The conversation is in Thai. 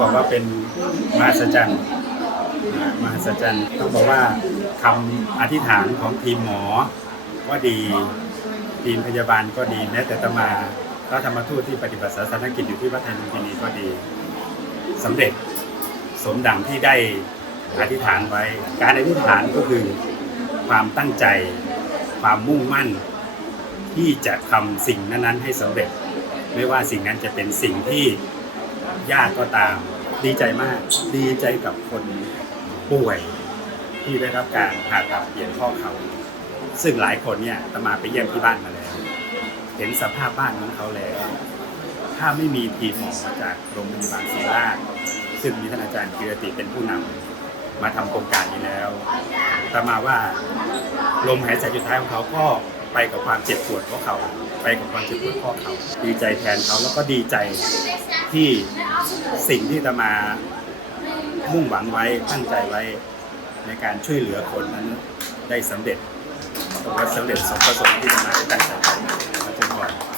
บอกว่าเป็นมหัศจรรย์อ่ามหัศจรรย์ต้องบอกว่าคำอธิษฐานของทีมหมอก็ดีทีมพยาบาลก็ดีแม้แต่ตมาพระธรรมทูตที่ปฏิบัติศาสนกิจอยู่ที่วัดไทยลุมพินีก็ดีสำเร็จสมดังที่ได้อธิษฐานไว้ การอธิษฐานก็คือความตั้งใจ ความมุ่งมั่น ที่จะทำสิ่งนั้นๆให้สำเร็จ ไม่ว่าสิ่งนั้นจะเป็นสิ่งที่ ยากก็ตาม ดีใจมาก ดีใจกับคนป่วย ที่ได้รับการผ่าตัดเปลี่ยนข้อเขา่าซึ่งหลายคนเนี่ยตมาไปเยี่ยมที่บ้านมาแล้ว เห็นสภาพบ้านของเขาแล้ว ถ้าไม่มีทีมหมอมาจากโรงพยาบาลศรีราชซึ่งมีท่านอาจารย์กิรติเป็นผู้นำมาทำโครงการนี้แล้วตมาว่าลมหายใจสุดท้ายของเขาก็ไปกับความเจ็บปวดของเขาไปกับความเจ็บปวดข้อเขาดีใจแทนเขาแล้วก็ดีใจ ที่สิ่งที่จะมามุ่งหวังไว้ตั้งใจไว้ในการช่วยเหลือคนนั้นได้สำเร็จผมว่าสำเร็จสมประสงค์ที่จะมาตั้งใจไว้